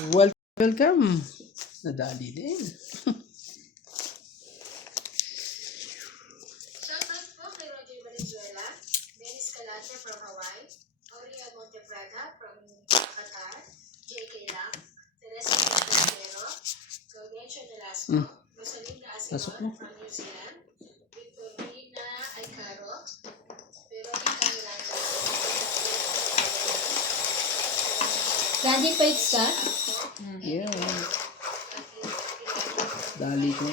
Welcome. Nadali din. Shoutout po kay Roger Valenzuela, Dennis Calate from Hawaii, Aurea Monteprada from Qatar, JK Lang, Teresa Montevideo, Gaudencio Velasco, Rosalinda Pasok Asimon mo. from New Zealand, Victorina Aycaro, Veronica Miranda, Candy Pipes ka? Yeah. Dali ko.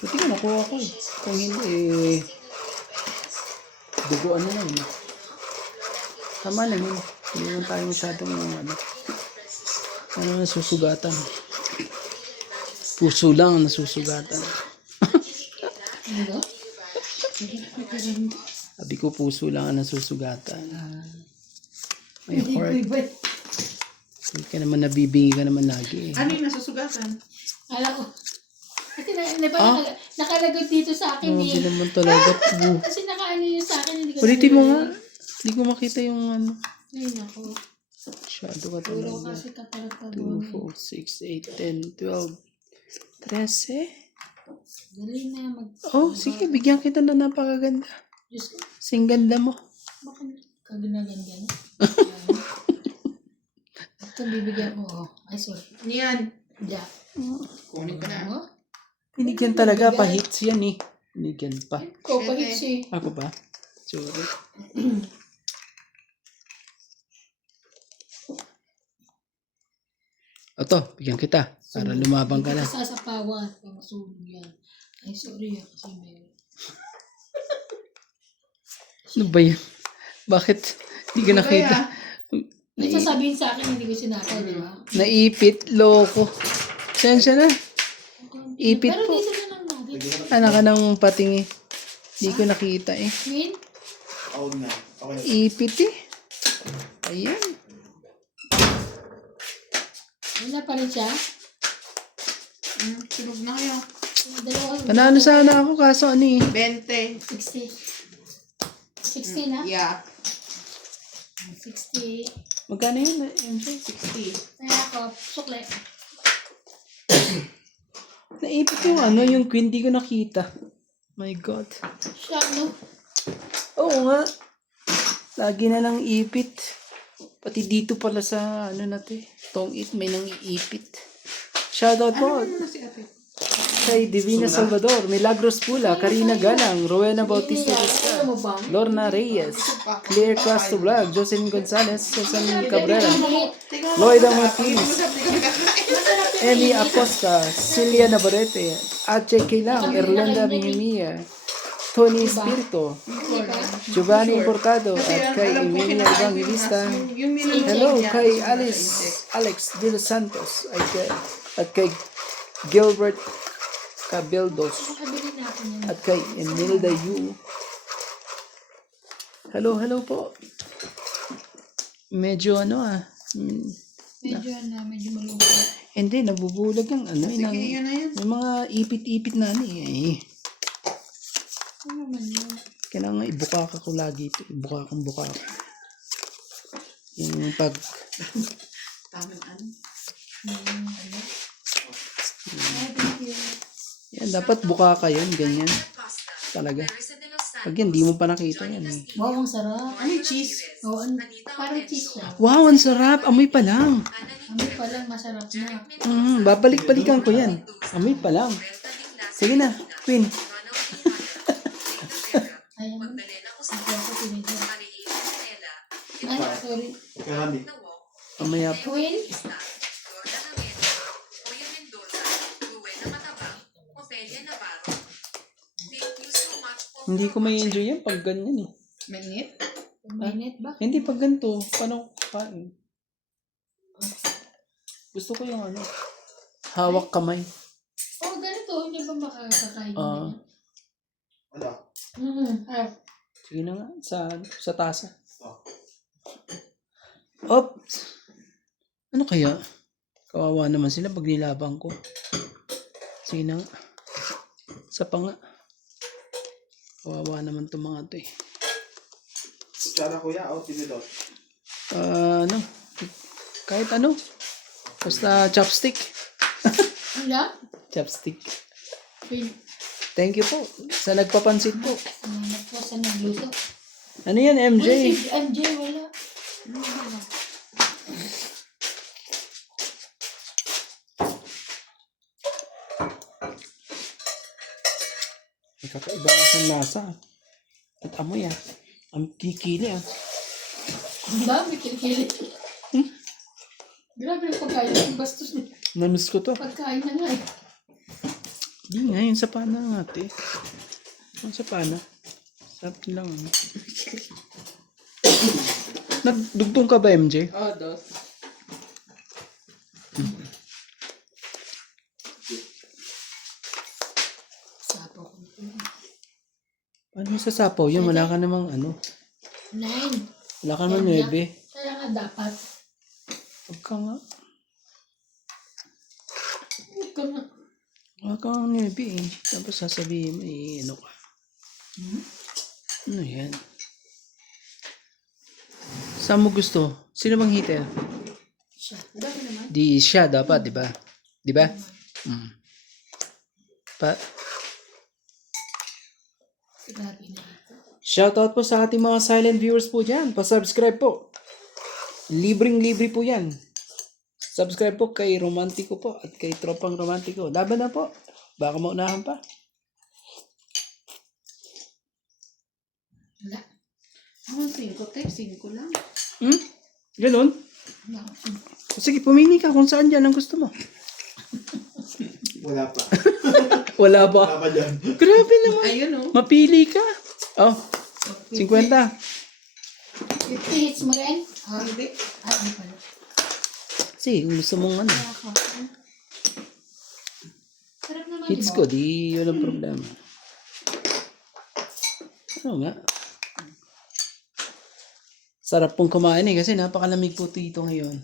Buti ka nakuha ko eh. Kung hindi duguan na lang. Tama na yun. Hindi naman tayo masyadong nasusugatan. Puso lang ang nasusugatan. Ano? Sabi ko puso lang ang nasusugatan. My heart. Hindi ka naman nabibingi ka naman lagi eh. Ano yung nasusugatan? Alam ko. Kasi nakalagod dito sa akin Hindi eh. naman talaga. Kasi nakaano yun sa akin. Hindi ko Ulitin mo nga. nabibili. Hindi ko makita yung ano. Ay, naku. Masyado ka Puro talaga. kasi katalag ka 2, doon. 4, 6, 8, 10, 12, 13. Dali na mag... Oh, sige. Bigyan kita na napakaganda. Diyos ko. Sing ganda mo. Bakit kaganagan-gan? Ito bibigyan ko. Oh. Ay, sorry. Yan. Diya. Kunin ko na. Ano? Binigyan talaga. Pa-hits yan eh. Binigyan pa. Ikaw pa si. Ako ba? Sorry. Oto, bigyan kita. Para lumabang ka na. Hindi ka sasapawan. Kaya masunog yan. Ay, sorry ah. Kasi may... Ano ba yan? Bakit? Hindi ka nakita. May sasabihin sa akin, hindi ko sinakaw, di ba? Naipit, loko. Sensya na. Ipit Pero po. dito na lang natin. Anak ka ng patingi. Hindi ko nakita eh. Min? Ipit eh. Ayan. Wala pa rin siya? Tulog na kayo. Dalawa. Panalo sana ako kaso ano eh. 20. 60. 60 na? Yeah. 60. Magkano yun? MJ? 60. Kaya ako, sukle. Naipit yung ano, yung queen. Di ko nakita. My God. Siya, no? Oo nga. Lagi na lang ipit. Pati dito pala sa ano natin. Tong it may nang iipit. Shoutout po. Ano na si ate? Kay Divina Salvador, Milagros Pula, Karina Galang, Rowena Bautista Vizca, Ano mo ba? Lorna Reyes, Claire Castro Vlog, Jocelyn Gonzalez, Susan Cabrera, Loida Martinez, Emmy Acosta, Celia Navarrete, Ache Kilang, Erlenda Mihimia, Tony Espirito, Giovanni Portado, at kay Emilia Evangelista. Hello kay Alex De Los Santos, at kay Gilbert Cabeldos, Nakabili na ako niyan. at kay Emilda Yu. Hello po. Medyo ano Medyo malungkot. hindi, nabubulag ang ano. Sige, yan na yan. May mga ipit-ipit na ano eh. Ano naman yun? Kailangan ibuka ka ko lagi ito. Ibuka kang buka. Yung pag... Tamang ano? Ano? Ay, thank you. Yan, dapat buka ka yun. Ganyan. Talaga. Pag yan, di mo pa nakita yan eh. Wow, ang sarap. Ano yung cheese? Oo, parang cheese siya. Wow, ang sarap. Amoy pa lang. Amoy pa lang, masarap na. Babalik-balikan ko yan. Amoy pa lang. Sige na, Queen. Ayan. Ako ako tinigyan. Ay, sorry. Mamaya pa. Queen? Hindi ko may enjoy yan pag ganyan eh. Mainit? Mainit ba? Hindi pag ganito. Paano kain? Gusto ko yung ano. Hawak kamay. Oh, ganito. Hindi ba makakakain Ah. na yan? Sige na nga. Sa tasa. Oops. Ano kaya? Kawawa naman sila pag nilabang ko. Sige na nga. Sa pa nga. Kawawa naman itong mga ito eh. Kutsara kuya o tinidor? Ano? Kahit ano. Basta chopstick. Wala? Chopstick. Pin. Thank you po sa nagpapansin po. Salamat po sa nagluto. Ano yan, Wala MJ? si MJ, wala. May kakaiba nga siyang lasa. At amoy Ang kikili Ang dami, kilikili. Grabe yung pagkain. Ang bastos na. Namiss ko to. Pagkain na nga eh. Di nga, yung sa pana nga, te. Yung sa pana. Sarap lang, Nagdugtong ka ba, MJ? Oh, dos. Sapo ko. Ano yung sasapaw? Yun, wala ka namang 9. Wala ka namang 9. Kaya nga dapat. Huwag ka nga. Huwag ka nga. Wala ka nga 9 Tapos sasabihin mo, ano ka. Ano yan? Saan mo gusto? Sino bang hitter? Siya. Dami naman. Di siya dapat, di ba? Di ba? Grabe na ito. Shoutout po sa ating mga silent viewers po dyan. Pa-subscribe po. Libreng-libre po yan. Subscribe po kay Romantiko po at kay Tropang Romantiko. Laban na po. Baka maunahan pa. Wala. Ako 5, te. 5 lang. Ganun? Wala akong Sige, pumili ka kung saan dyan ang gusto mo. Wala pa. Wala ba? Wala pa dyan. Grabe naman. Ayun, oh. Mapili ka. Oh, 50. 50 hits mo rin? Hindi. Hindi pala. Sige, kung gusto mong ano. Kaya ako. Sarap naman, Hits di ba? ko, di yun ang problema. Oo nga. Sarap pong kumain kasi napakalamig po dito ngayon.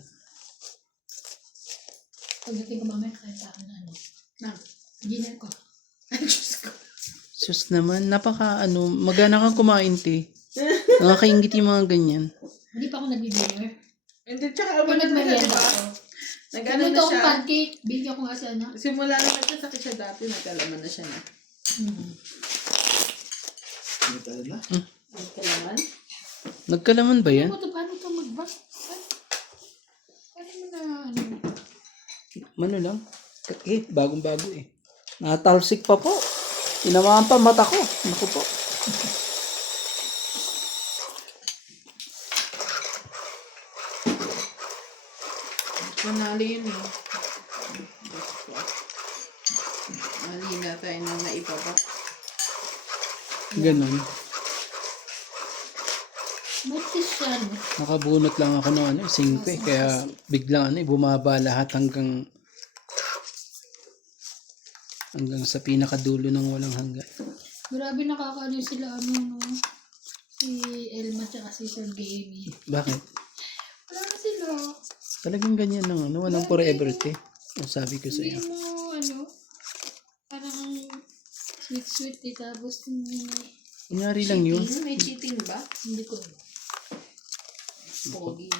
Pagdating ko mamaya, kaya sa akin na ano. Dinner ko. Ay, Diyos ko. Sus naman, magana kang kumain, te. Nakakaingit yung mga ganyan. Hindi pa ako nag-dinner. Hindi, tsaka Pag abang na siya, nagmerienda diba? ako. Nag-ano Nagluto na akong siya. pancake. Bigyan ko nga sana. Simula naman siya, sakit siya dati. Nagkalaman na siya na. Ano talaga? Nagkalaman? Nagkalaman ba yan? Paano ito mag-back? Paano mo na ano? Ano lang? Bagong-bago eh. Natalsik pa po. Tinamaan pa mata ko. Naku po. Manali yun eh. Mali na tayo na naibaba. Ganon. Buntis siya, no? Nakabunot lang ako ng 5 kaya biglang bumaba lahat hanggang sa pinakadulo ng walang hanggan. Grabe nakakaano sila, no? Si Elma tsaka si Sir Gaby. Bakit? Wala na sila. Talagang ganyan lang, walang forever, te. Ang sabi ko Hindi sa'yo. mo, parang sweet-sweet eh. Tapos, Kunyari lang yun. May cheating ba? hindi ko. Pogi.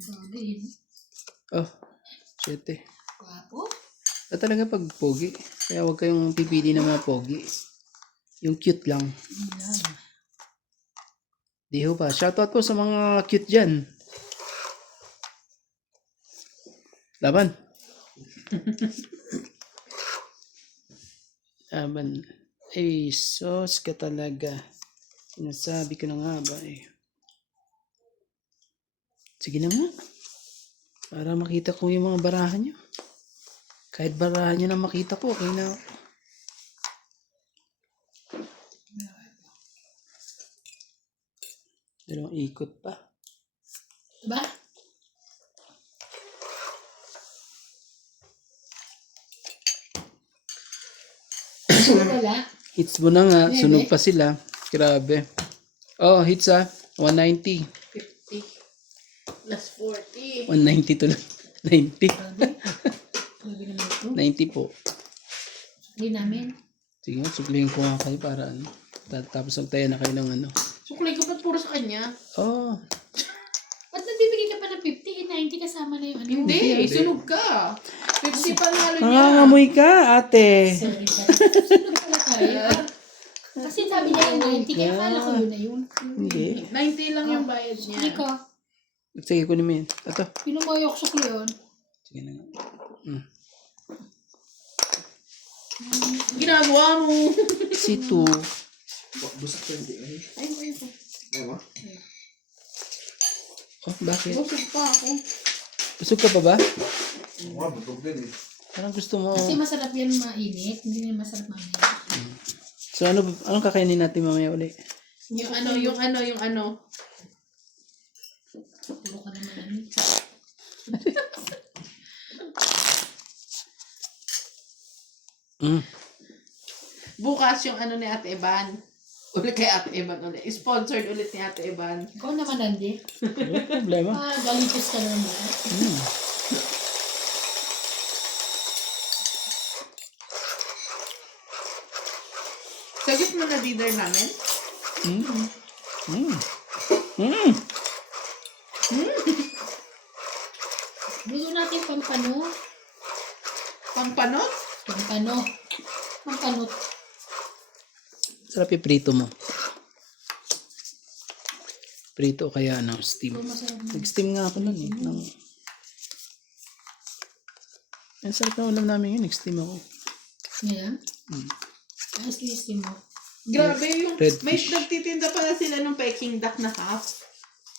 Sabi, Oh, 7. Wapo? Talaga pag pogi. Kaya huwag kayong pipili ng mga pogi. Yung cute lang. Ayan. Di ho ba? Shoutout po sa mga cute dyan. Laban. Laban. Ay, sos ka talaga. Sinasabi ko na nga ba eh. Sige na nga. Para makita ko yung mga barahan nyo. Kahit barahan nyo na makita ko, okay na. Dalawang ikot pa. Diba? Wala. Hits mo na nga. Maybe. Sunog pa sila. Grabe. Oh, hits 190. 50. Plus 40. 190 to lang. 90. Grabe naman ito. 90 po. Hindi namin. Sige nga, suplihin ko nga kayo para tapos magtayo na kayo ng Sukulay ko ba't puro sa kanya? Oh, Ba't nagbibigay ka pa ng 50? 90 kasama na yung ano. Hindi, sunog ka. 50 panalo niya. Nangangamoy ka, ate. Sorry pa. Sino pala tayo? Kasi sabi niya yung 90, kaya akala ko yun na yun. Hindi. 90 lang yung bayad niya. Hindi ko. Sige, kunin mo yun. Ito. Pinumoyok sukli yun. Sige na. Ginagawa mo. Si 2. Busog ka hindi. Ay, ito. Ewa? Oh, bakit? Busog pa ako. Busog ka pa ba? Oo nga, busog din eh. Parang gusto mo. Kasi masarap yan mainit. Hindi na masarap mainit. So, anong kakainin natin mamaya uli? Yung ano. Puro ka naman ano. Bukas yung ano ni Ate Evan. Uli kay Ate Evan ulit. Sponsored ulit ni Ate Evan. Ikaw naman, Andy. Wala problema. Galitis ka naman. Sagot mo na dinner namin? Luto natin pampano. Pangpanot? Pampano. Pampanot. Sarap yung prito mo. Prito o kaya steam. Ito masarap na. Nag-steam nga ako nun eh. Ang sarap na ulam namin yun. Nag-steam ako. Ngayon? Ayos listin mo. Grabe yung Red may fish. nagtitinda pala sila ng Peking duck na half.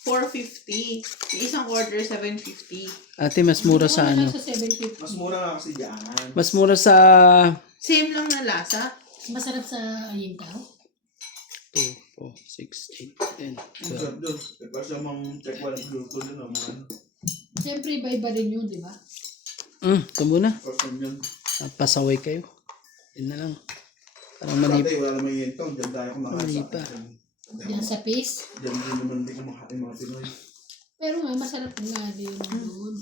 450. Yung isang order 750. Ate, mas mura sa ano? Sa 750. Mas mura nga kasi dyan. Mas mura sa... Same lang na lasa. Masarap sa ayintaw. 2, 4, 6, 8, 10, Ang sarap doon. Kasi mang check one gluto doon ang mga ano. Siyempre, iba-iba rin yun, di ba? Ito muna. First time yun. Pasaway kayo. Yun na lang. Parang Dati wala namang yentong. Diyan tayo kumakain Mali sa pa. akin. Yan sa pace. Diyan din naman hindi kumakain mga Pinoy. Pero nga, masarap nga din doon.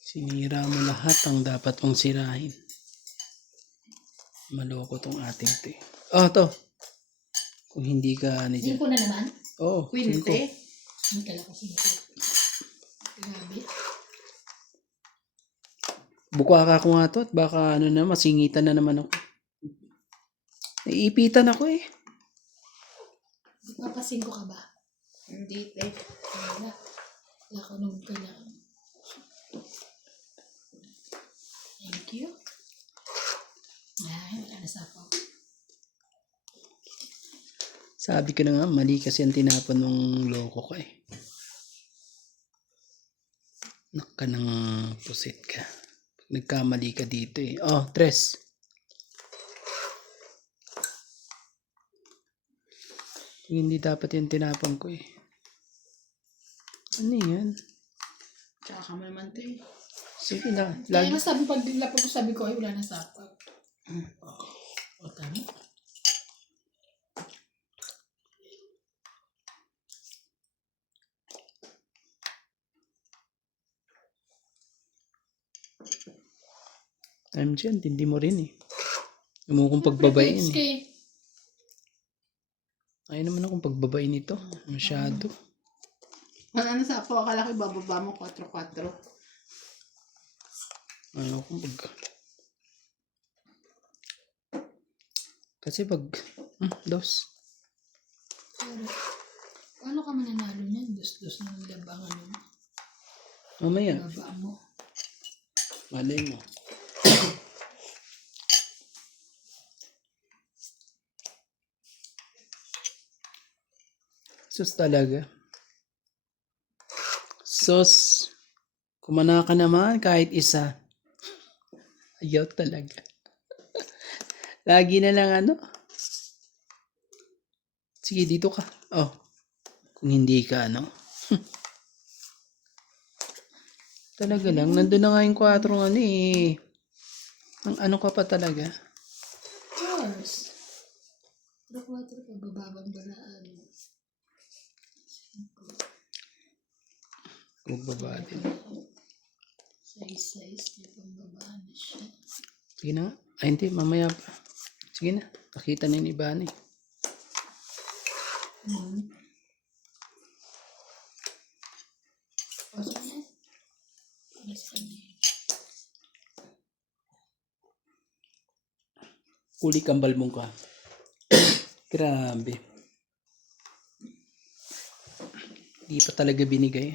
Sinira mo lahat ang dapat mong sirahin. Maloko tong ating te. Oh, to. Kung hindi ka ano dyan. 5 na naman. Oo, 5. Quinte. Hindi kala ko 5. Grabe. Bukaka ko nga to at baka ano na, masingitan na naman ako. Naiipitan ako eh. Papasin ko ka ba? Hindi eh. Wala. Wala ko nung kailangan. Thank you. Ay, wala na sapaw. Sabi ko na nga, mali kasi ang tinapon ng loko ko eh. Naka ng pusit ka. Nagkamali ka dito eh. Oh, 3. Hindi dapat yung tinapon ko eh. Ano yan? Tsaka ka naman to eh. Sige na. Kaya Lagi. nga sabi, pag lapag ko sabi ko, ay wala na sapaw. O, tama. I'm dyan. Hindi mo rin eh. Mo kong pagbabain eh. Okay. Ayaw naman akong pagbabain ito. Masyado. Wala na sa po. Akala ko ibababa mo 4-4. Ayaw akong pag... Kasi pag... dos. Pero, paano ka mananalo niyan? Dus-dus ng labangan mo. Mamaya. Labaan mo. Malay mo. Sus talaga. Sus. Kumana ka naman kahit isa. Ayaw talaga. Lagi na lang ano. Sige, dito ka. Oh. Kung hindi ka ano. Talaga lang. Nandun na nga yung 4 ano eh. Ang ano ka pa talaga. Of course. Pero 4 ka, bababang balaan. Magbaba din. Size, may pambabaan na siya. Sige na nga. Ay hindi, mamaya pa. Sige na. Nakita na yung iba na eh. Pasok yan. Uli kambal mong ka. Grabe. Di pa talaga binigay.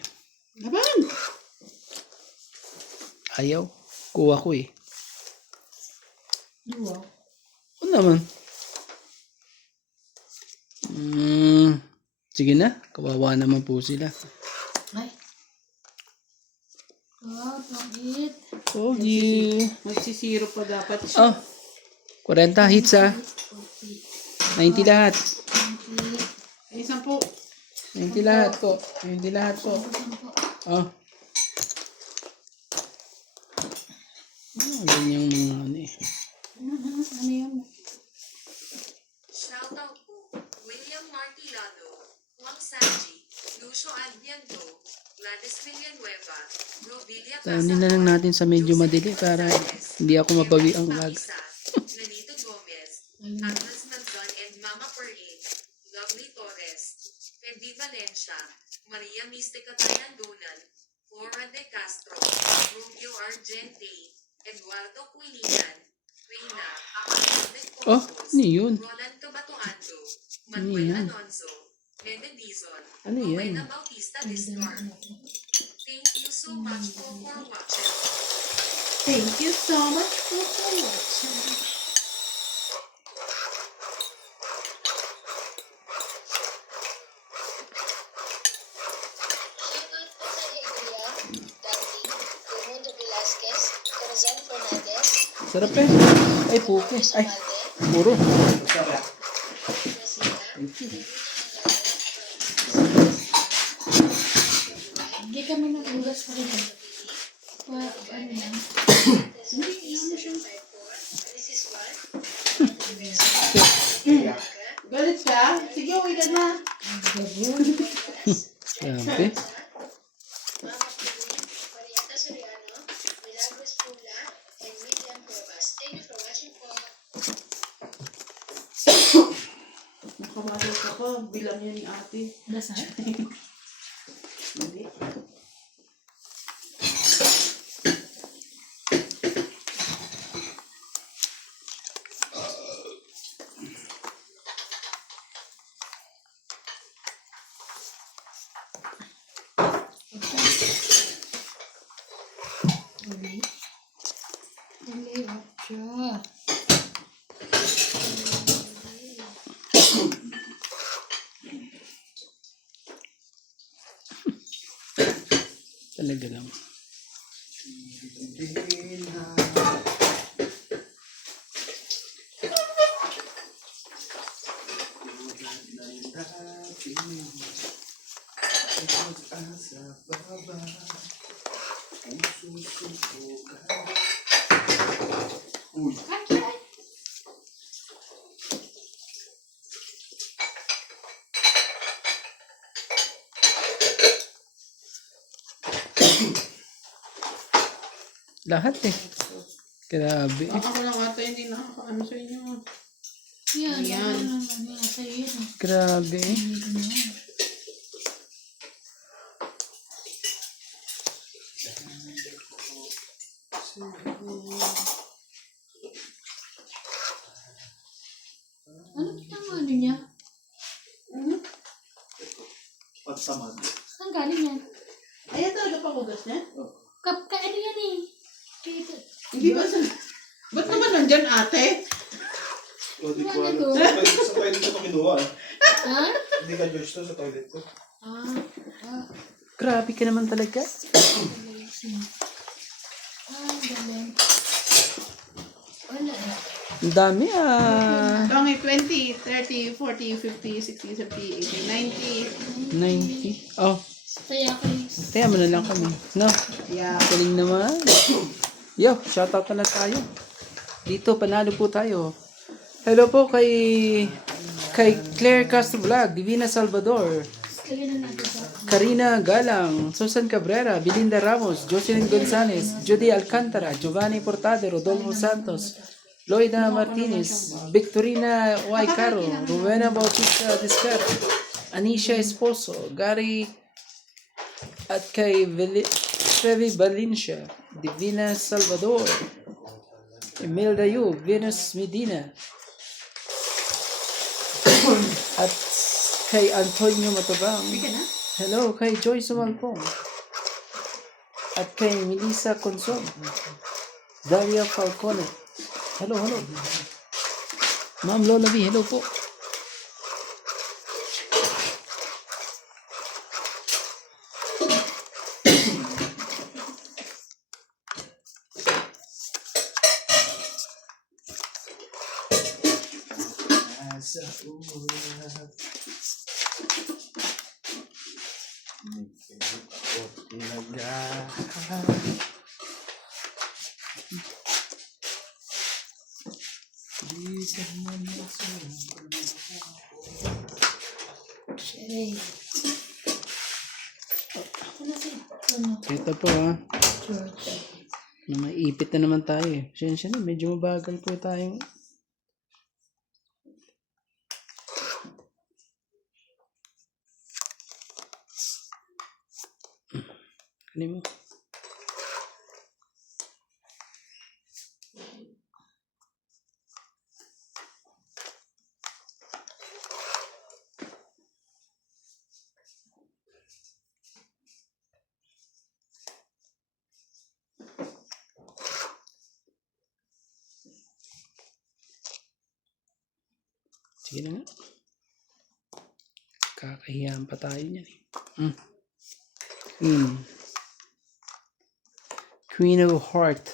Aban! Ayaw. Kuha ko eh. Wow. Ano naman? Sige na. Kawawa naman po sila. Ay. Oh, pangit. Pogi. Magsisiro pa dapat siya. Oh. 40 hits ah. 90 lahat. Ay, 10. 90 lahat po. 90 lahat po. Oh. Ganyan mga ano eh. Ano yun? Shoutout po, William Martilado, Juan Sanji, Lucio Adviento, Gladys Villanueva, Robilia Tawnin na lang natin sa medyo madali para hindi ako mabawi ang lag. Nanito Gomez, Agnes Manzon and Mama Perlin, Lovely Torres, Feby Valencia, Maria Mystica Tayandunan, Flora De Castro, Rubio Argente, Eduardo Quilian, Reina, Akademic Oh, Campos, ano yun? Roland Cabatuando, Ano Manuel yan? Alonso, Nene Dizon, Ano yan? Rowena Bautista Discar. Thank you so much for watching. Thank you so much for watching. Shoutout po kay Adrian, Darwin, Raimundo Velasquez, Corazon Fernandez, Sarap eh. Ay, puke. Ay, puro. Hindi kami nag-ugas pa rin. Ano yan? Galit siya? Sige, uwi ka na. Grabe. Marieta Soriano, Milagros Pula, and Miriam Cuevas. Thank you for watching po. Nakawalo ka pa. Bilang yan ni ate. Dasal? Hindi. Uli. Uli, siya. Talaga lang. Lahat eh. Grabe. Ako lang ate, hindi nakakaano sa inyo. Yan, Ayan. yan. Ano yan, sa'yo yun. Grabe. Hindi ko na. Ano pinamano niya? Pagsamad. Saan galing yan? Ayan talaga pangugas niya? Ano yan eh? Dito. Hindi ba sa... Ba't naman nandyan ate? O, di ko Ano alam. to? Sa toilet ko ito kinuha. Ha? Hindi ka judge to sa toilet ko. Grabe ka naman talaga. Galing. Wala eh. Ang dami ah. Tangi 20, 30, 40, 50, 60, 70, 80, 90. 90. Oh, Kaya kayo. kaya mo na lang kami. No? Yeah. Galing naman. Yo, shoutout na tayo. Dito, panalo po tayo. Hello po kay Claire Castro Vlog, Divina Salvador, Lagyan na natin sa... Karina Galang, Susan Cabrera, Belinda Ramos, Jocelyn Gonzalez, Judy Alcantara, Giovanni Portade, Rodolfo Santos, Loida Martinez, Victorina Y. Caro, Rowena Bautista Discar, Anisha Esposo, Gary at kay Feby Valencia. Divina Salvador. Imelda Yu, Venus Medina. At kay Antonio Matabang. Bika na? Hello, kay Joyce Sumalpong. At kay Melissa Conson. Daria Falcone. Hello, hello. Ma'am Lola B, hello po. Nasa ulat. Ako talaga. Di ka man Sherry. Ano siya? Ano? Ito po ha. George. Na maipit na naman tayo eh. Pasensya na, medyo mabagal po tayong ano mo? Sige na nga. Kakahiyaan pa tayo niyan eh. Queen of Heart.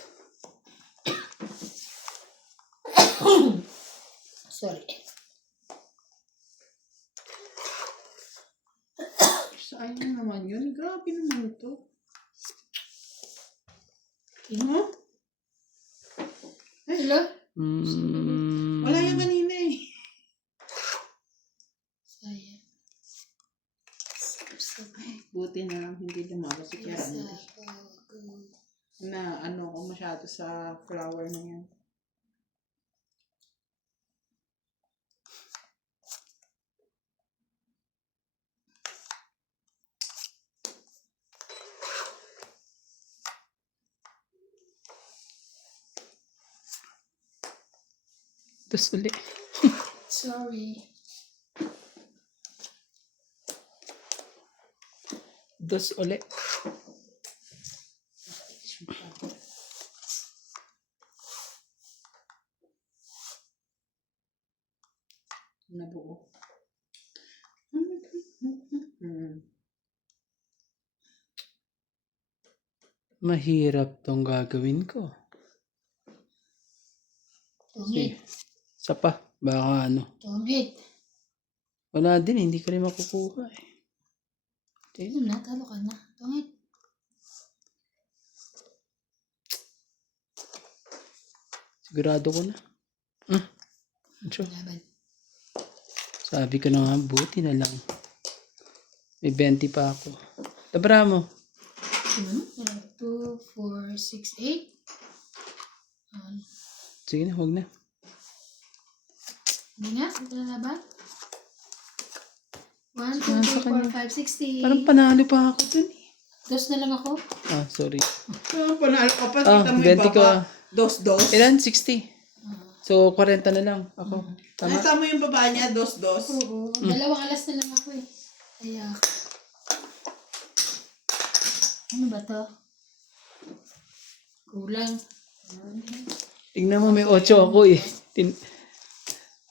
Sorry. Sayang naman yun. Grabe naman ito. Ano? Hello? Wala yung kanina eh. Sayang. Buti na lang hindi lumabas si Kiara. Sa Na ano ko masyado sa flower na yan. Tapos uli. Sorry. Tapos uli. Nabuo. Mahirap tong gagawin ko. Tungit. Isa pa. Baka ano. Tungit. Wala din. Hindi ka rin makukuha eh. Ano na? Talo ka na. Tungit. Sigurado ko na. Sure. Laban. Sabi ko na nga, buti na lang. May 20 pa ako. Tabra mo. 2, 4, 6, 8. Sige na, huwag na. Hindi nga. Ito na laban. 1, 2, Nasa 3, kanya. 4, 5, 60. Parang panalo pa ako dun eh. Dos na lang ako. Ah, sorry. Panalo ka pa. Ah, Kita mo 20 yung ko. baba. Dos. Ilan? 60. So, 40 na lang ako. Tama? Nakita mo yung baba niya. Dos. Oo. Dalawang alas na lang ako eh. Kaya. Ano ba to? Kulang. Tingnan mo, may 8 ako eh.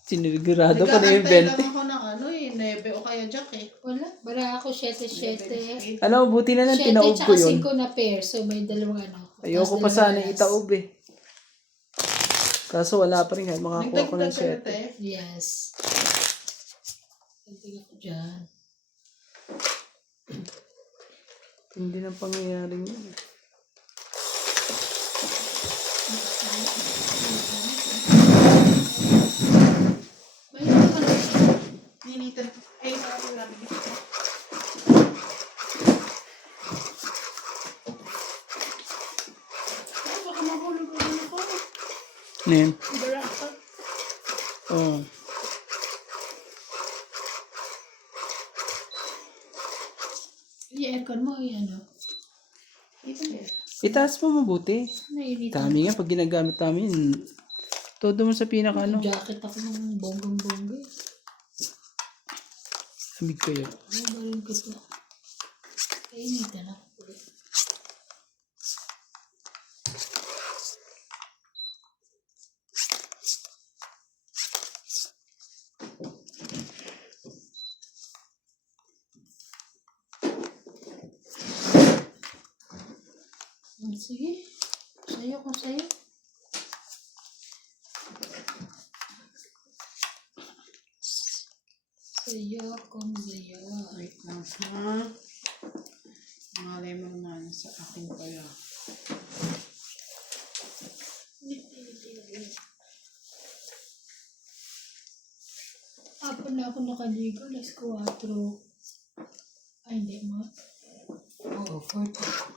Sinigurado ko na yung Nag-aantay 20. lang ako ng ano eh. Nebe o kaya Jack eh. Wala. Bara ako 7. Alam mo, buti na lang 7 tinaob ko tsaka yun. 5 na pair. So may dalawang ano. Ayoko pa Tapos sana dalawang alas. itaob eh. Kaso wala pa rin. Makakuha ko ng Nagdagdag ka na 7. tayo. Yes. Pagdating ako dyan. Hindi nang pangyayaring yun. May ito ka na. Ninitan. Ay, grabe. Ay, baka mahulog ako. Ano yun? Baraka. Oo. Yung aircon mo, yan o. Ito Itaas mo mabuti. Nainitan. Dami nga pag ginagamit namin. Todo mo sa pinaka ano. Jacket ako ng bonggang-bongga. Lamig kayo. Ano ba rin ko to? Kainitan ako ulit. Sige. Sa'yo kung sa'yo. Sa'yo kung sa'yo. Wait lang ha. Malay mo naman sa akin pala. Apo na ako nakaligo. Alas 4. Ay, hindi mo. Oo, 40.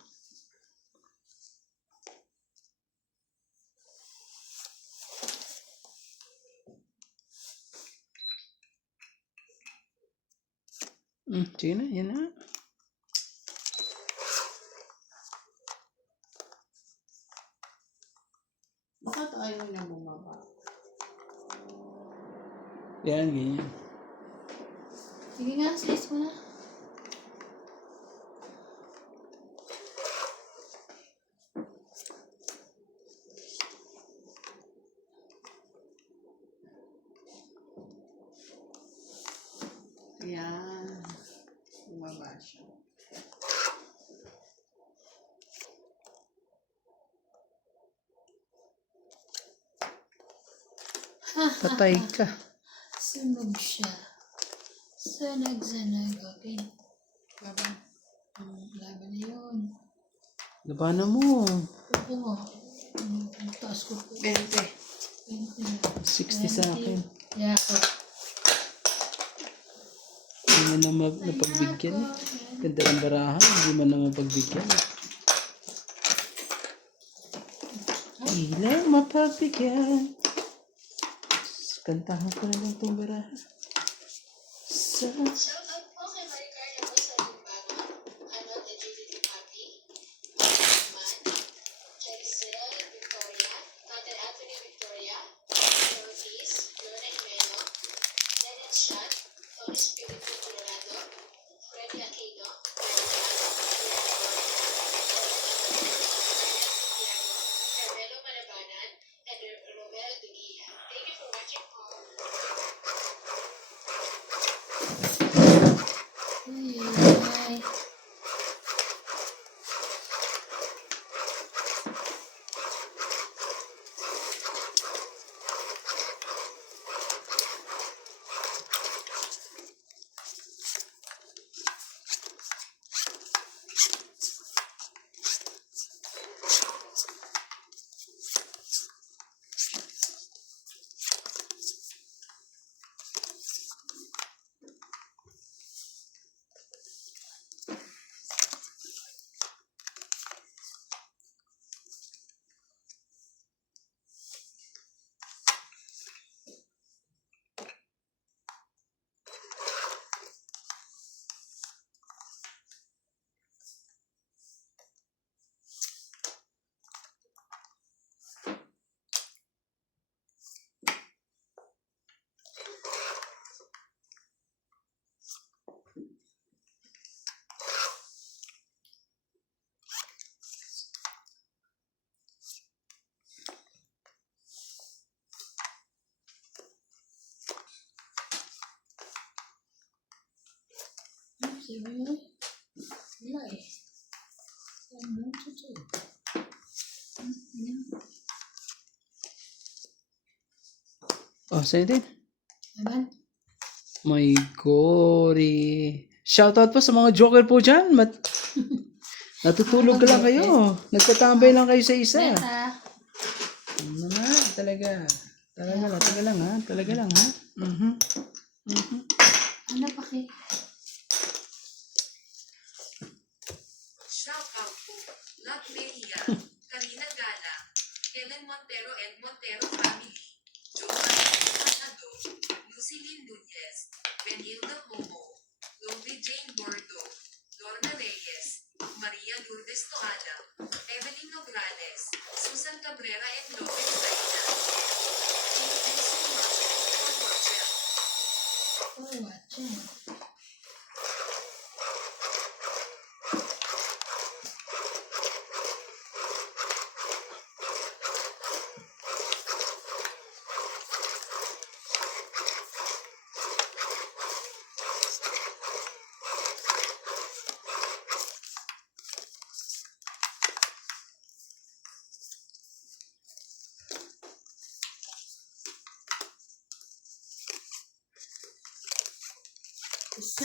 Sige na, yan na. Bakit ayaw niya bumaba? Yan, ganyan. Sige nga, size mo na. Ayan. Bumaba siya. Patay ka. Sunog siya. Sunog. Okay. Laban. Laban na yun. Labanan mo. Upo mo. Ang taas ko po. 20. 60 sa akin. Yeah, oh. Hindi mo na napagbigyan. Ganda ng barahan. Hindi mo na mapagbigyan. Hindi mapagbigyan. Kantahan ko na lang itong barahan. Shoutout po kay Maricarla po sa Limbaga, Anot Agility Papi, Man, Charisel Victoria, Tatay Anthony Victoria, Ortiz, Lorna Jimeno, Lenin Shan, Holy Spirit Colorado, Freddy Aquino, Carmelo Manabanan, and Romel Duguia. Thank you for watching all. Ay. Sabi mo, wala eh. Ano, totoo. Oh, sa'yo din. Laban? My gory. Shoutout po sa mga joker po dyan. Natutulog ka lang kayo. Nagtatambay lang kayo sa isa. Beta. Ano na, talaga. Talaga lang ha. Talaga lang ha. Ano pa kay? Shout out po, Lot Benia, Karina Gala, Helen Montero and Montero family, Joanne Anado, Lucilin Nunez, Benilda Momo, Lovie Jane Gordo, Lorna Reyes, Maria Lourdes Toana, Evelyn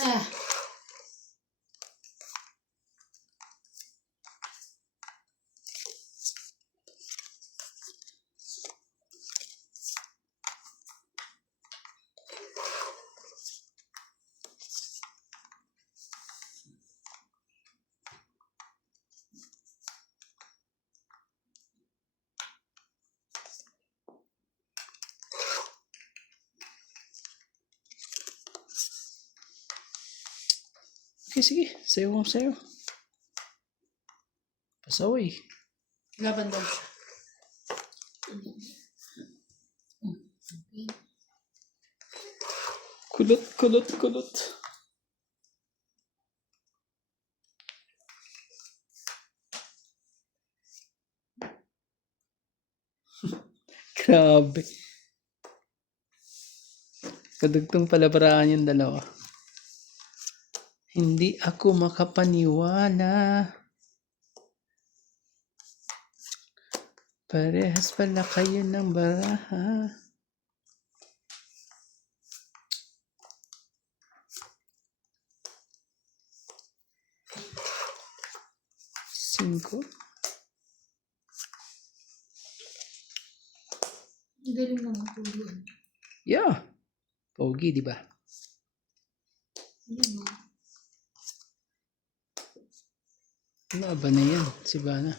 Ah. Okay, sige. Sayo ko sa'yo. Pasaway. Laban daw siya. Kulot, kulot, kulot. Grabe. Kadugtong palabaraan yung dalawa. Hindi ako makapaniwala. Parehas pala kayo ng baraha. Cinco. Ang galing ng matuluan. Yeah. Pogi, di ba? Ano ba? Laban na yan, si Bana.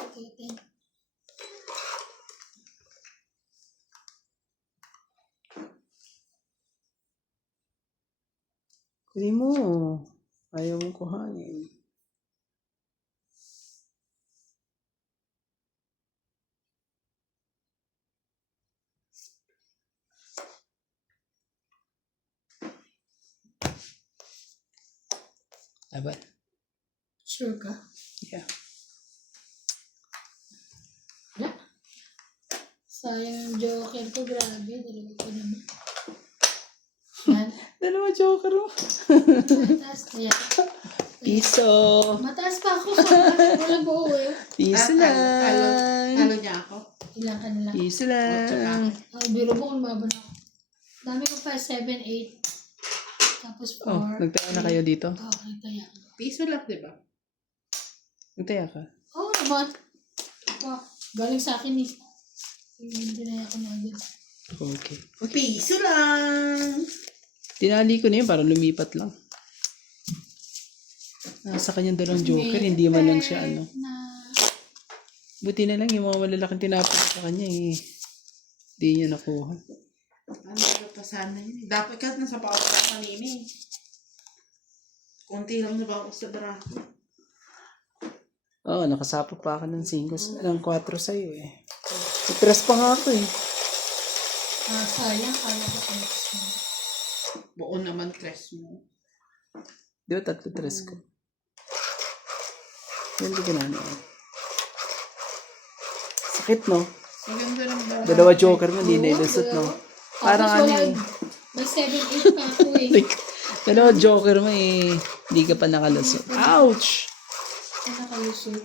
Okay. Kunin mo. Ayaw mong kuhanin. Laban. Sure ka? Yeah. Wala. Sayang yung joker ko. Grabe. Dalawa ko naman. Yan. Dalawa joker mo. Mataas na yan. Piso. Mataas pa ako. Walang buo eh. Piso lang. Talo niya ako. Ilang ka na lang. Piso lang. Ay, biro mo kung maban ako. Dami ko pa 7, 8. Tapos 4. Oh, nagtaya na kayo dito? Oo, nagtaya ko. Piso lang, di ba? Nagtaya ka? Oo naman. Oh, galing sa akin eh. Dinaya ko na agad. Okay. Piso lang! Tinali ko na yun para lumipat lang. Nasa kanyang dalawang joker, hindi man lang siya ano. Na, Buti na lang yung mga malalaking tinapos sa kanya eh. Hindi niya nakuha. Ano pa sana yun? Dapat ka nasa paus ka kanina eh. Konti lang na paus sa braso. Oo, nakasapa pa ako ng 5, ng 4 sa'yo eh. Stress pa nga ako eh. sayang. Kala ko tapos mo. Buo naman tres mo. Di ba 3 ko? Hindi ka na ano. Sakit no? Maganda lang ba? Dalawa joker mo, hindi na ilusot no? Parang ano eh. May 7, 8 pa ako eh. Like, dalawa joker mo eh. Hindi ka pa nakalusot. Ouch! Ano nakalusot?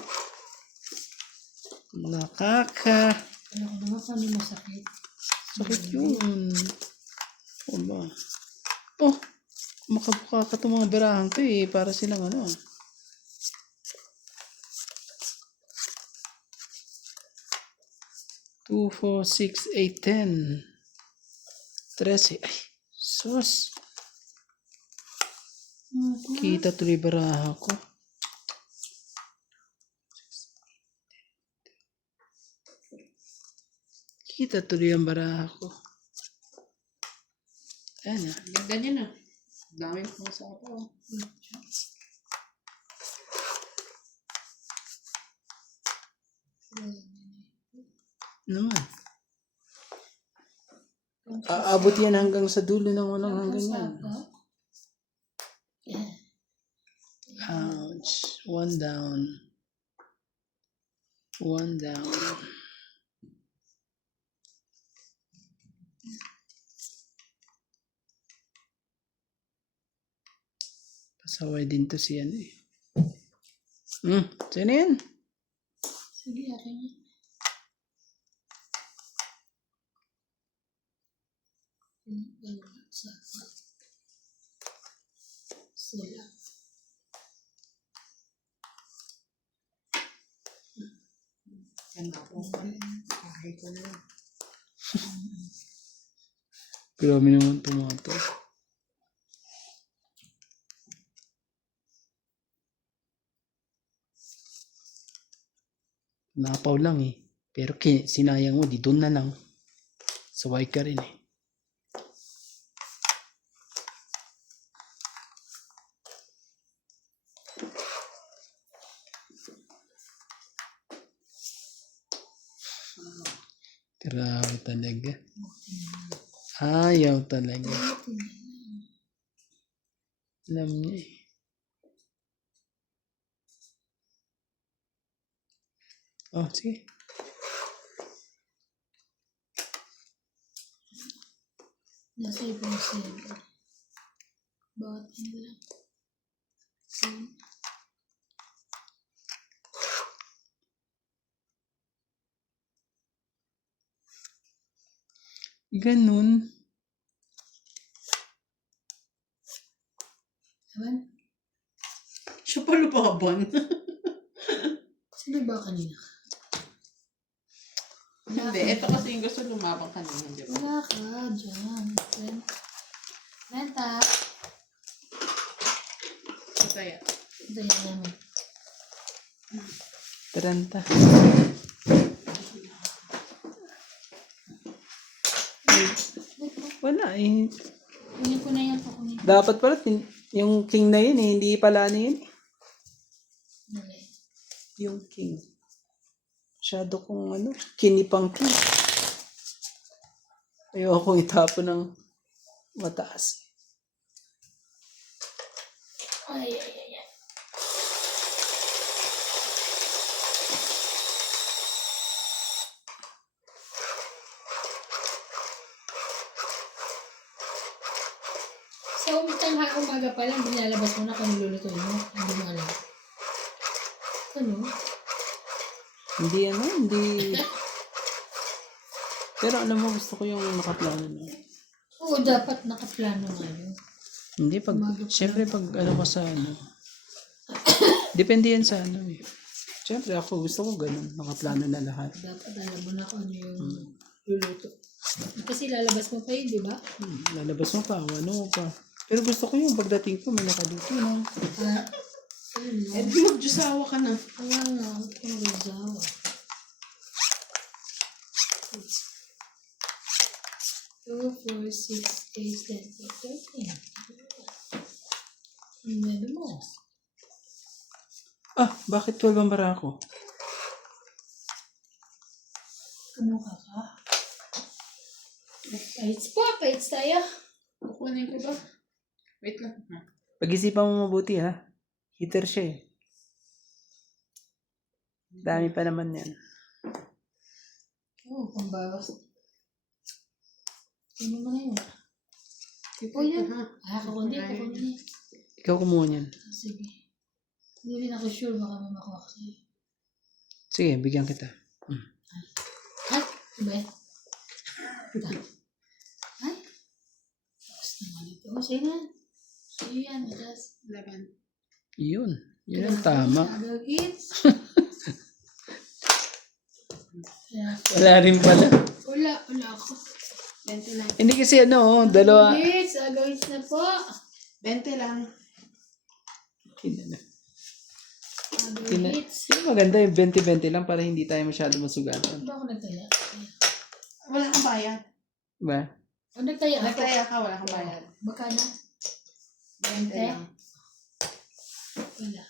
Nakaka. Ano ko naman paano masakit? Sakit yun. O ba? Oh, makabuka ka itong mga barahan to eh. Para silang ano. Two, 4, 6, 8, 10. 13. Ay, sus. Kita tuloy baraha ko. Kita tuloy ang baraha ko. Ayan na. Ganda niya na. Dami po sa ako. Naman. Aabot yan hanggang sa dulo ng walang hanggang yan. Ouch. One down. One down. Pasaway din to si ano eh. Sino yan? Sige, akin yan. Sila. Yan ako. Kahit ko na. Grabe naman tomato. Napaw lang eh. Pero sinayang mo, di doon na lang. Saway ka rin eh. Grabe talaga. Ayaw talaga. Alam niya eh. Oh, sige. Nasa ibang sila. Bakit hindi lang? Ganun. Ewan? Siya pa lumaban. Sino ba kanina? Hindi, ito kasi yung gusto lumabang kanina, di ba? Wala ka dyan. Renta. Ito yan. Ito yan namin. Taranta. Wala eh. Kunin ko na yan. Kunin ko. Dapat pala yung king na yun eh. Hindi pala ano yun. Dali. Yung king. Masyado kong ano. Kinipang king. Ayoko itapon ng mataas. Ay, ay, ay, ay. Sa umaga pa lang, nilalabas mo na kung nilulutuin mo. Hindi mo alam. Ano? Hindi ano. Hindi. Pero alam mo, gusto ko yung nakaplano na. Oo, dapat nakaplano nga yun. Hindi, pag, syempre pag ano ko sa ano. Depende yan sa ano eh. Syempre ako, gusto ko ganun. Nakaplano na lahat. Dapat alam mo na kung ano yung luluto. Kasi lalabas mo pa yun, di ba? Lalabas mo pa, ano mo pa. Pero gusto ko yung pagdating ko, may nakaluto na. Ayun mo. Eh, di magjusawa ka na. Kaya nga, kung rizawa. 2, 4, 6, 8, 10, 13. Ano mo? Ah, bakit 12 ang bara ko? Ano ka ka? Paits po, paits tayo. Kukunin ko ba? Wait lang. Pag-isipan mo mabuti ha. Heater siya eh. Dami pa naman yan. Oo, pambawas. Ano mo na yun? Oh, yan. Kukunin, kukunin. Ikaw kumuha niyan. Sige. Hindi rin ako sure, baka may makuha ko sa'yo. Sige, bigyan kita. Ay, diba yan? Ito. Ay. Tapos naman ito. Oh, sa'yo na. Sa'yo yan, Adas. 11. Yun. Yun ang tama. Agagits. Wala rin pala. Wala ako. 20 lang. Hindi kasi ano, dalawa. Agagits na po. 20 lang. Agagits. Yung maganda yung 20-20 lang para hindi tayo masyado masugatan. Ba ako nagtaya? Wala kang bayad. Diba? O nagtaya ako? Nagtaya ka, wala kang bayad. Baka na? 20 lang. Wala.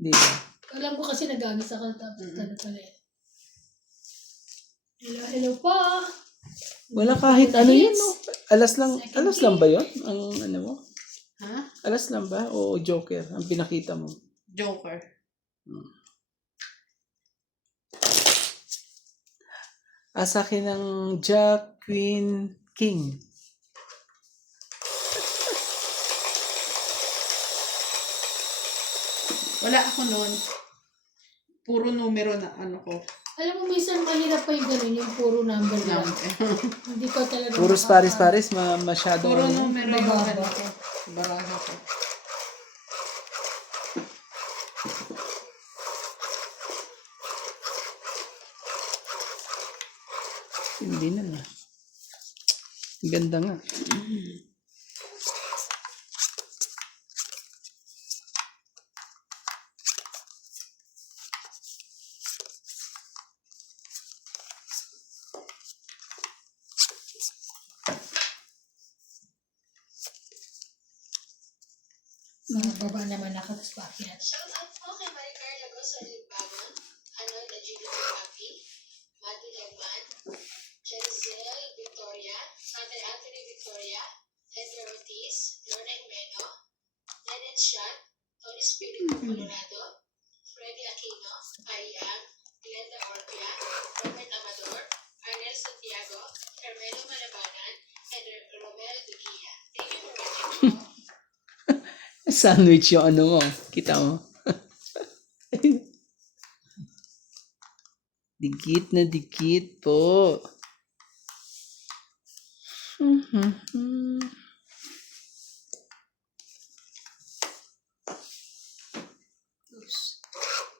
Di ba? Alam ko kasi nagagis ako tapos ano pala eh. Hello po. Wala kahit ano yun, no? Alas lang ba yun? Ang ano mo? Ha? Alas lang ba? O Joker? Ang pinakita mo? Joker. Sa akin ng Jack, Queen, King. Wala ako noon. Puro numero na ano ko. Alam mo, minsan mahirap pa yung ganun, yung puro number lang. Hindi ko talaga Puros pares-pares, masyado. Puro ano. numero yung Bababa. ano ko. Baraha ko. Hindi na nga. Ang ganda nga. Mga baba naman ako, tapos bakit? Shout out po kay Maricar Lagos sa Limbagon, Anoy na Gino Papi, Mati Legman, Cherizel Victoria, Father Anthony Victoria, Edgar Ortiz, Lorna Jimeno, Neden Shot, Tony Spirito Colorado, Freddy Aquino, Ayang, Glenda Orpia, Robert Amador, Arnel Santiago, Carmelo Malabanan, and Romel Duguia. Thank you for watching po. Sandwich yung ano mo. Kita mo. Dikit na dikit po.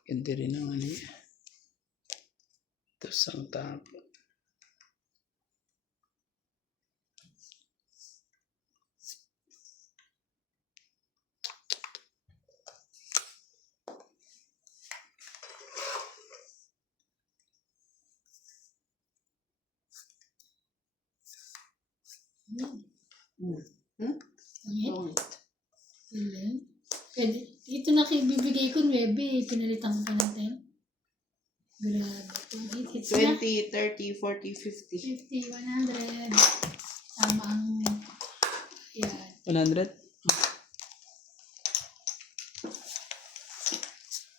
Ganda rin ang ano niya. Tapos ang tapo. Ayan. Ayan. Pwede. Ito na bibigay ko 9, pinalitan ko pa natin. Grabe. Hits na. 20, 30, 40, 50. 50, 100. Tama ang... Ayan. 100?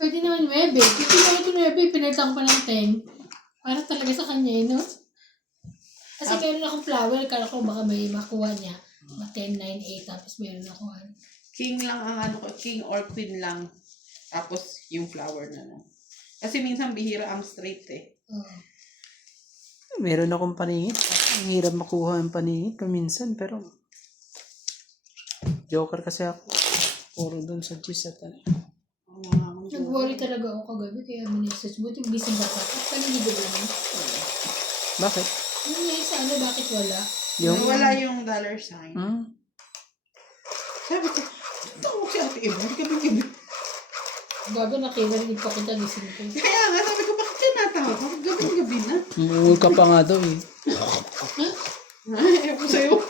Pwede naman 9. Kasi na ito 9, pinalitan ko pa ng 10. Para talaga sa kanya, no? Kasi meron akong flower, kala ko baka may makuha niya. 10, 9, 8, tapos meron ako. King lang ang ano ko, king or queen lang. Tapos yung flower na lang. Kasi minsan bihira ang straight eh. Oh. Meron akong paningit. Ang hirap makuha ang paningit paminsan, pero joker kasi ako. Puro doon sa gis at ano. Nag-worry talaga ako kagabi, kaya minessage. Buti gising ka pa. Paniligo lang. Bakit? Ano nga sa ano, bakit wala? Yung? Wala yung dollar sign. Sabi ko, tawag si Ate Eva, gabi-gabi. Bago nakiwarinig pa kita gising ko. Kaya nga, sabi ko, bakit ka natawag? Gabi-gabi na. Umuwi ka pa nga daw eh. Ay, ako sa'yo.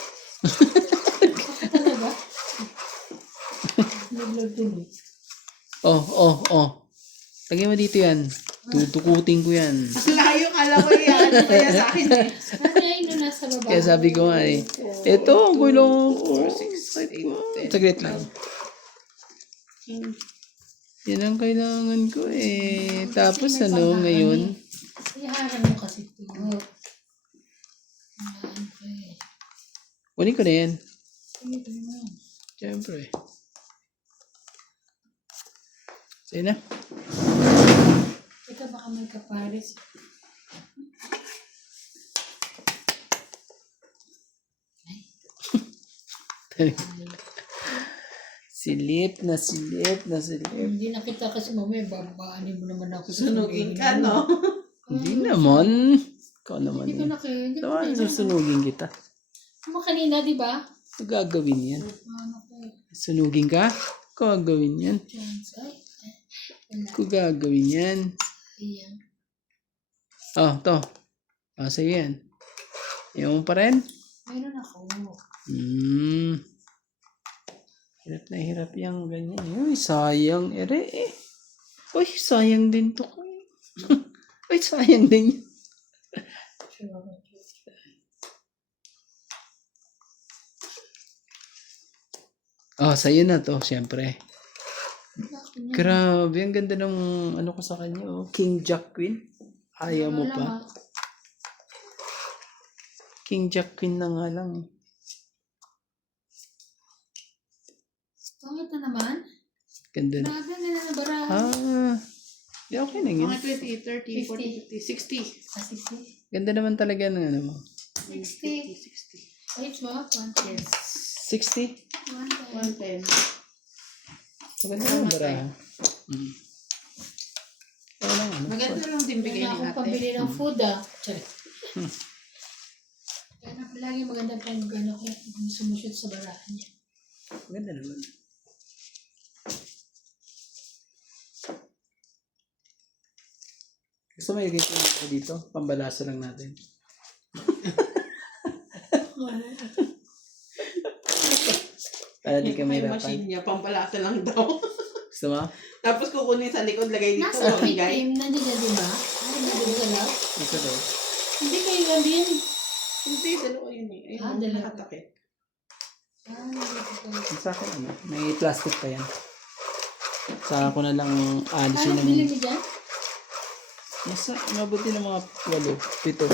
Talaga? Nag-vlog din eh. Lagyan mo dito yan. Tutukutin ko yan. Ang layo, kala ko yan. Ano kaya sa akin eh. Ano yun yung nasa baba? Kaya sabi ko nga eh. Ito, ang gulo. 4, 6, 8, 10. Saglit lang. King. Yan ang kailangan ko eh. Tapos ano ngayon? Iharang mo kasi ito. Ayan, okay. Kunin ko na yan. Ito mo. Siyempre. Sige na. Ito baka may kapares. Silip na silip na silip. Hindi na kita kasi mamaya babaanin mo naman ako. Sunugin ka, no? Hindi naman. Ikaw naman Hindi ko eh. na kayo. Hindi ko Tawa, na susunugin kita. Mga kanina, di ba? Ito gagawin yan. Ano ko? Sunugin ka? Ikaw gagawin yan. Chance. Ay. Wala. Ikaw gagawin yan. Ayan. To. Sa'yo yan. Ayaw mo pa rin? Meron ako. Hirap na hirap yung ganyan. Uy, sayang. Ere eh. Uy, sayang din to. Uy, sayang din. Sa'yo na to, syempre. Grabe, ang ganda ng ano ko sa kanya. King Jack Queen. Ayaw mo pa. King Jack Queen na nga lang. Pangit na naman. Ganda na. Grabe na na barahan. Yeah, okay na yun. Mga 20, 30, 40, 50, 60. Ganda naman talaga ng ano mo. 60. 60. Wait mo. 110. 60? 110. 110. Maganda naman baraha. Wala lang ano. Maganda lang din bigay Wala ni akong ate. pabili ng food ah. Sorry. Lagi maganda pang gano ko sumushoot sa barahan niya. Maganda naman. Gusto mo ilagay ko dito? Pambalasa lang natin. Para di ka May mahirapan. machine niya, pampalasa lang daw. Gusto mo? Tapos kukunin sa likod, lagay dito. Nasa Guys. victim, nandiyan di ba? Ay, nandiyan sa loob. Ito daw. Hindi kayo lang din. Hindi, dalawa yun eh. Ayun, Ah, dalawa. nakatakip. Ah, nandito kayo. Yung sa akin, ano? May plastic pa yan. Saka ko na lang alisin Ano ng... bili mo dyan? Nasa, mabuti ng mga 8, 7.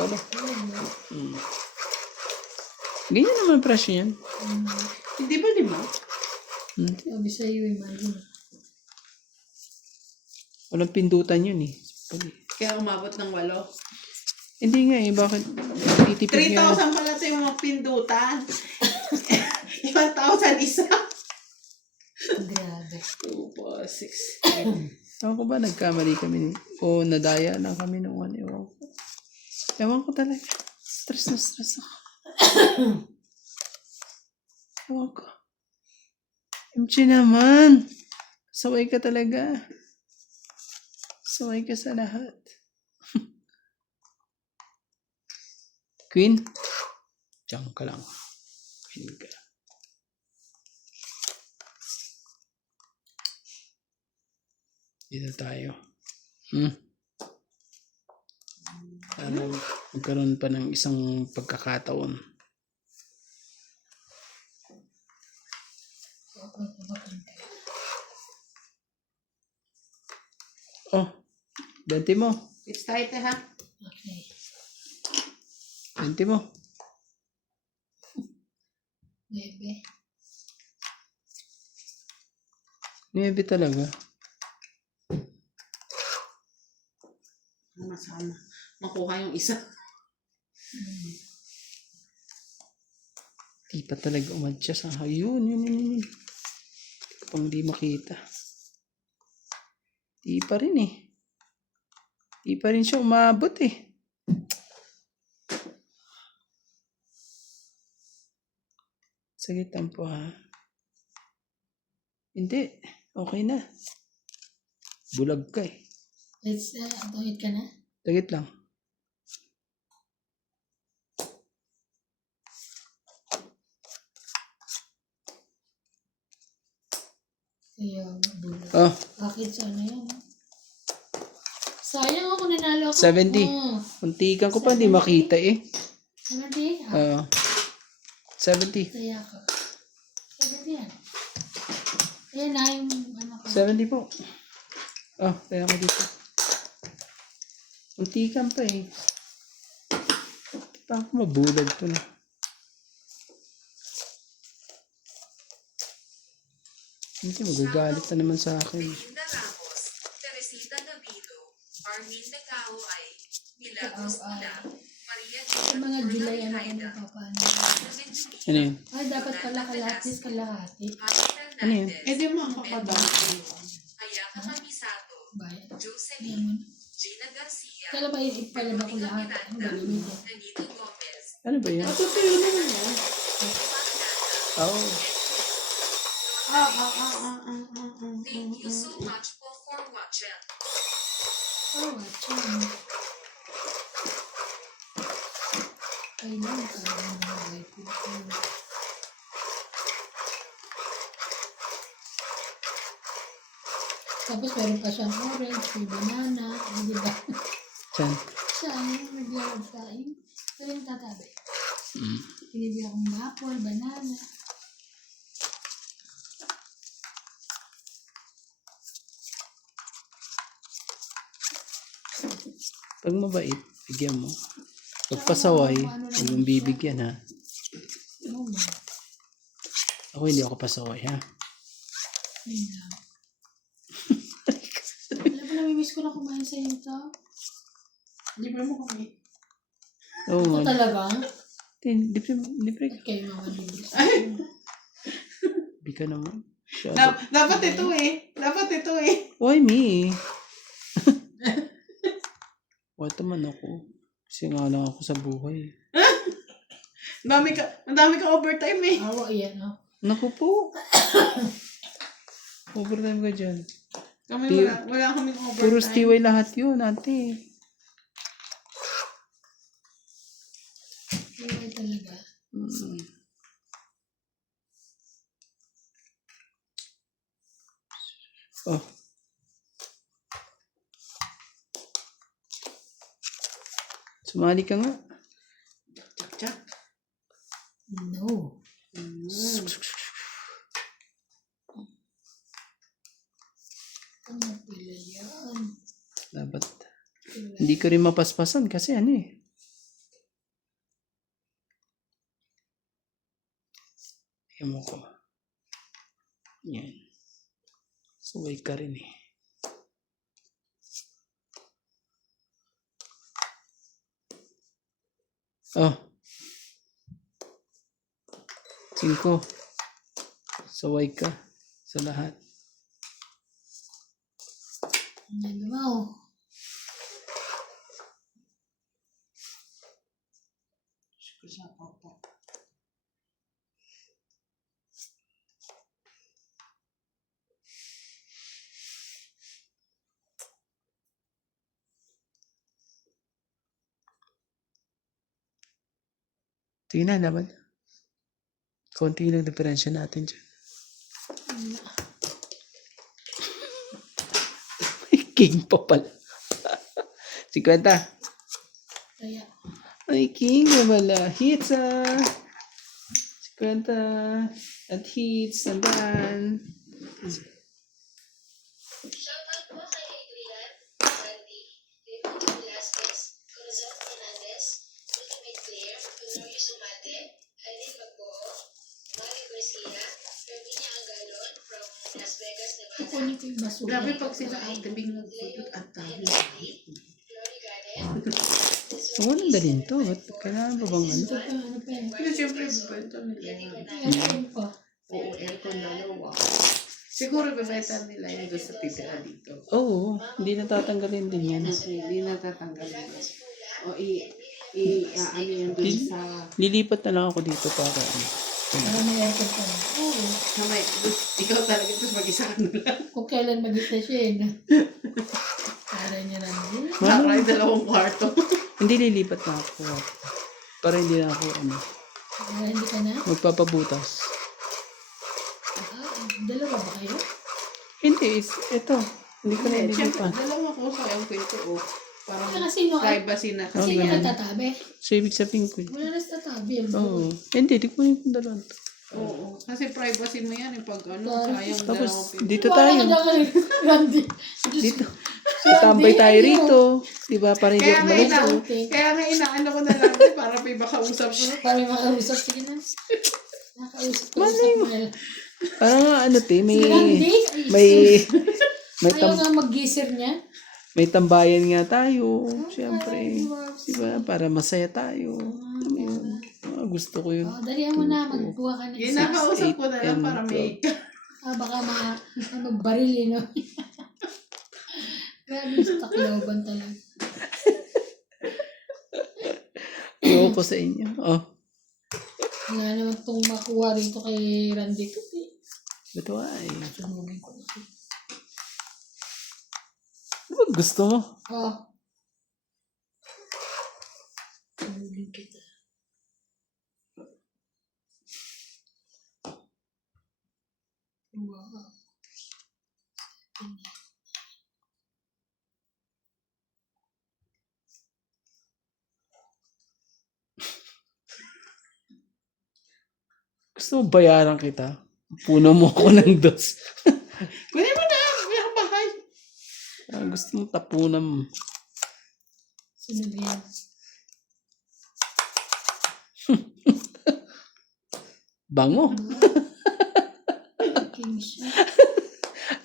8. Ayun, no? Ganyan naman presyo yan. Hindi ba 5? Sabi sa'yo yung mali. Walang pindutan yun eh. Kaya umabot ng 8. Hindi nga eh, bakit titipid nga? 3,000 pala sa yung mga pindutan. 1,000 isa. Grabe. 2, 4, 6. Ewan ko ba, nagkamali kami o nadaya lang kami nung ano. Ewan ko talaga. Stress na stress ako. Ewan ko. MC naman. Saway ka talaga. Saway ka sa lahat. Queen? Diyan ka lang. Queen ka. Dito tayo. Para magkaroon pa ng isang pagkakataon. Oh, 20 mo. It's tight ha. Okay. 20 mo. Bebe. 9 talaga. Masama. Makuha yung isa. Di pa talaga umadya sa yun. Pang di makita. Di pa rin eh. Di pa rin siya umabot eh. Sagit lang po ha. Hindi. Okay na. Bulag ka eh. Let's, tuhid ka na? Sagit lang. Ayaw, bulag. Oh, Bakit sana yan? Sayang ako, nanalo ako. 70. Oh, Untikan ko pa, hindi makita eh. 70? Ah, 70. saya ka. 70 yan. Ayan na yung ano ko. 70 po. Oh, kaya ko dito. Untikan pa eh. Pa ako mabulag to na. Hindi, magagalit na naman sa akin. Belinda Ramos, Teresita Navilo, Armin Nagao ay Milagros Tula, Maria Sa mga July, ano ko na papaano. Ano yun? Ay, dapat pala kalahati. Ano yun? Eh di makakadami. Ayaka Kamisato, Bayad. Jocelyn, Yaman. Gina Garcia, Kala ba ipalaba ko lahat? Ang gagawin ko. Nanito Gomez, Ano ba yan? Matutuyo naman yan. Oh. Thank you so much for watching. Oh, watching. Kailan ka ng mga wifi ko? Tapos meron pa siyang orange, may banana, di ba? Diyan. Siya, yung naglalab ka, yung tatabi. Mm. Pinili akong apple, banana. Pag mabait, bigyan mo. Pag pasaway, huwag mong bibigyan ha. Oh, man. Ako hindi ako pasaway ha. Yun lang. Alam mo, namimiss ko na kumain sa iyo to. Libre mo kami. Oo Ito man. talaga? Libre ka. At kayo mga libre. Di ka naman. Dapat ito eh. Dapat ito eh. Why me? Wala man ako. Kasi nga lang ako sa buhay. Ang dami ka overtime eh. Awa yan, oh. Naku po. Overtime ka dyan. Kami Di- wala kaming overtime. Puro stiway lahat yun, ate. Iway talaga. Mm. Oh. Sumali ka nga. Tsak. No. Ano pila yan? Dapat. Hindi ko rin mapaspasan kasi ano eh. Ayan mo ko. Yan. Suway ka rin eh. Oh. 5. Saway ka sa lahat. Ano mo? Tingnan naman. Konti lang diferensya natin dyan. May king pa pala. 50. Kaya, May king na pala. Hits 50. At hits. Sandaan. Shoutout po kay Adrian, Randy, Raymond Velasquez, Corazon Fernandez, Ultimate Claire, Honorio Sumate, Aileen Magbuo, Mari Garcia, Herminia Angalon from Las Vegas, Nevada, kukunin ko yung basura. Grabe pag sila ang tabing nagpudot at dami. Glory Garden, Walang dalhin to. Ba't kailangan ba bang ano? Ito pa, ano pa yan? Pero siyempre, benta nila yan. Aircon pa. Oo, aircon dalawa. Siguro bebenta nila yan doon sa titira dito. Oo. Hindi natatanggalin din yan. Hindi natatanggalin. O ano yan doon sa... Lilipat na lang ako dito para ano. Para may aircon pa. Oo. sa may, ikaw talaga tapos mag-isa ka na lang. Kung kailan mag-isa siya eh. No? Para niya lang din. Para yung 2 kwarto. Hindi lilipat na ako. Para hindi na ako ano. Para hindi ka na? Magpapabutas. Dalawa ba kayo? Hindi. Ito. Hindi ko na Siyempre, nililipat. dalawa ko sa yung kwento o. Parang Kasi no, privacy na kasi. kasi nakatatabi. So, ibig sabihin ko. Wala na sa tatabi. Oo. Hindi. Di ko yung dalawa. Oo. Kasi privacy mo yan. Pag ano, Sorry. sayang Tapos, dalawang dito Wala tayo. ka na kay Randy. Dito. Tatambay tayo rito. Di ba? Para hindi Kaya ako nga malito. kaya nga inaano ko na lang para may makausap ko. Para may makausap. Sige na. Nakausap ko. Parang nga ano te. May... Si Randy? May... May, Ayaw tam, nga mag-gisir niya. may tambayan nga tayo. Siyempre. Di ba? Para masaya tayo. Alam mo yun. Gusto ko yun. Oh, dalihan mo na. Magbuha ka ng Yung six. nakausap ko na lang 8 para and may... Baka magbaril eh, no? Grabe sa takloban talaga. Ayoko sa inyo. Oh. Wala naman itong makuha rito kay Randy ko. Ito ay. Sunugin ko na siya. Ano ba gusto mo? Oh. Sunugin kita. Wow. Gusto mo bayaran kita? Puno mo ko ng dos. Kunin mo na! May ang bahay! Gusto mo tapunan mo. Sunod yan. Bango. King siya.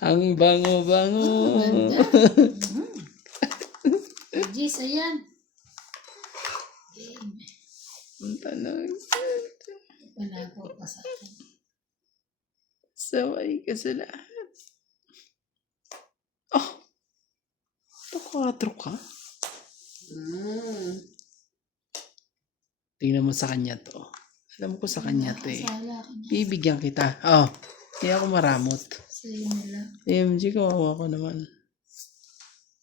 Ang bango-bango. Ganda. Jis, ayan. Game. Ang tanong. Panago pa sa akin. Saway ka sa lahat. Oh! Pakatro ka? Tingnan mo sa kanya to. Alam ko sa kanya to eh. Sala ka na. Bibigyan kita. Oh, hindi ako maramot. Sa'yo na lang. AMG, kawawa ko naman.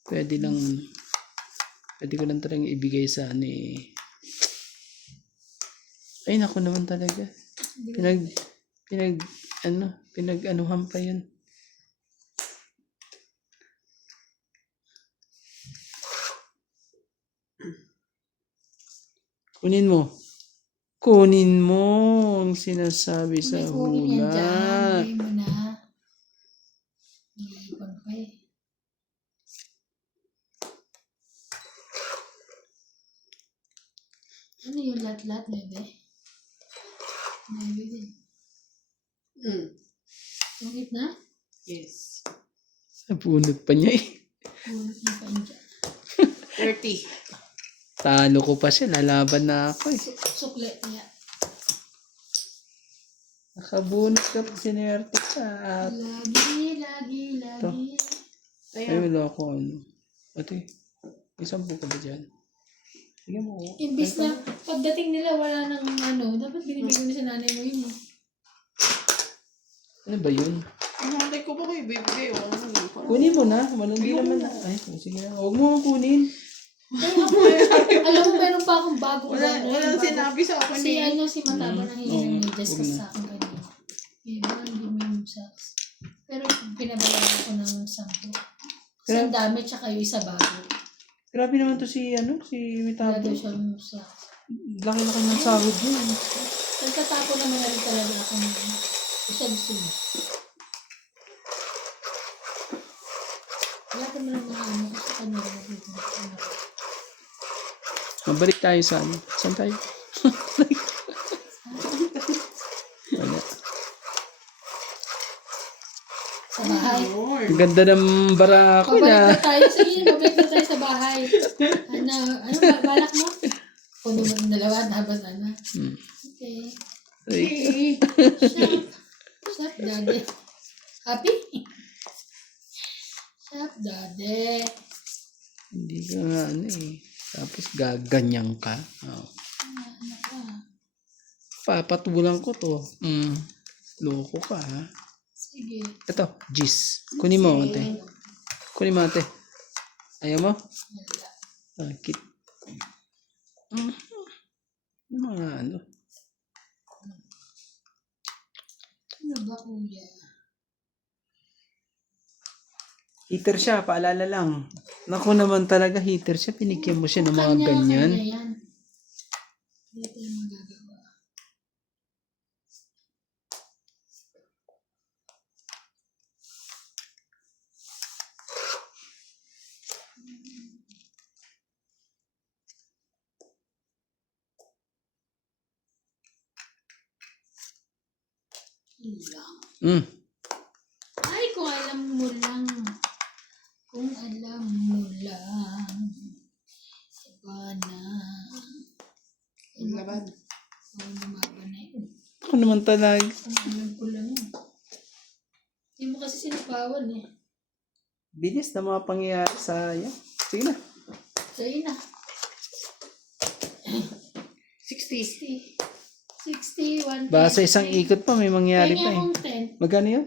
Pwede ko lang talagang ibigay sa ano eh. Ay, naku naman talaga. Pinag-anuhan pa yun. Kunin mo. Kunin mo ang sinasabi sa May kunin yan dyan. hula. Bigay mo na. Iipon pa eh. Ano yung lat-lat, bebe? Bebe din. Yung na? Yes. Napunot pa niya eh. Ulit na pa yun dyan. 30. Talo ko pa siya. Lalaban na ako eh. Sukle niya. Nakabunot ka pa sinerte ka. Lagi. Ay, wala ako ano. Ate, may 10 ka ba dyan? Sige mo. Imbis na pagdating nila wala nang ano, dapat binibigyan mo sa nanay mo yun. Ano ba yun? Ang nanay ko ba kayo bibigay? Kunin mo na. Hindi naman na. Ay, sige na. Huwag mo akong kunin. Alam mo, meron pa akong bagong Walang sinabi sa akin Si eh. si Mataba nang hihinang Oo, medyas huwag kasi na. sa akin kanina. Diba, hindi mo yung socks. Pero pinabayaran ko ng 10. Kasi ang dami, tsaka yung isa bago. Grabe naman to si Wala Mitabo. daw siyang socks. Laki-laki ng sahod yun. Nagtatapo naman na rin talaga ako ng isa gusto mo. Wala ka mo lang mga ano kasi kanya rin nagbibigay ko. Mabalik tayo sa ano. Saan tayo? Wala. Sa bahay. Ang ganda ng barako Pabalik na. na tayo sa inyo. Pabalik na tayo sa bahay. Balak mo? Kunin mo ng dalawa, dapat ano. Okay. Ay, Shop, daddy. Happy? Shop, daddy. hindi ka nga ano eh. Tapos gaganyan ka. Oh. Papatulan ko to. Loko ka ha. Sige. Ito, Gis. Kunin mo ate. Kunin mo ate. Ayaw mo? Kit. Yung mga ano. Ano ba, kuya? Heater siya, paalala lang. Naku naman talaga, heater siya. Pinikyan mo siya ng mga ganyan. Kanya yan. Hindi tayo magagawa. Yun lang. Ay, kung alam mo lang. Kung alam mo lang. Iba na. Ang laban. Oo, lumaban na yun. Ako naman talaga. Kung alam ko lang yun. Hindi mo kasi sinapawan eh. Bilis na mga pangyayari sa iyo. Sige na. Sa'yo na. 60. 60, 110. Basta isang ikot pa, may mangyari Kaya pa eh. akong 10. Magkano yun?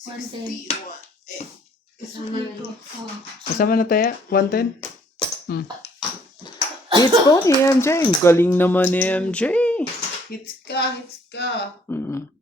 110. Kasama na yun. Oo. Kasama na tayo? 110? Hits po ni MJ. Galing naman ni MJ. Hits ka. Mm.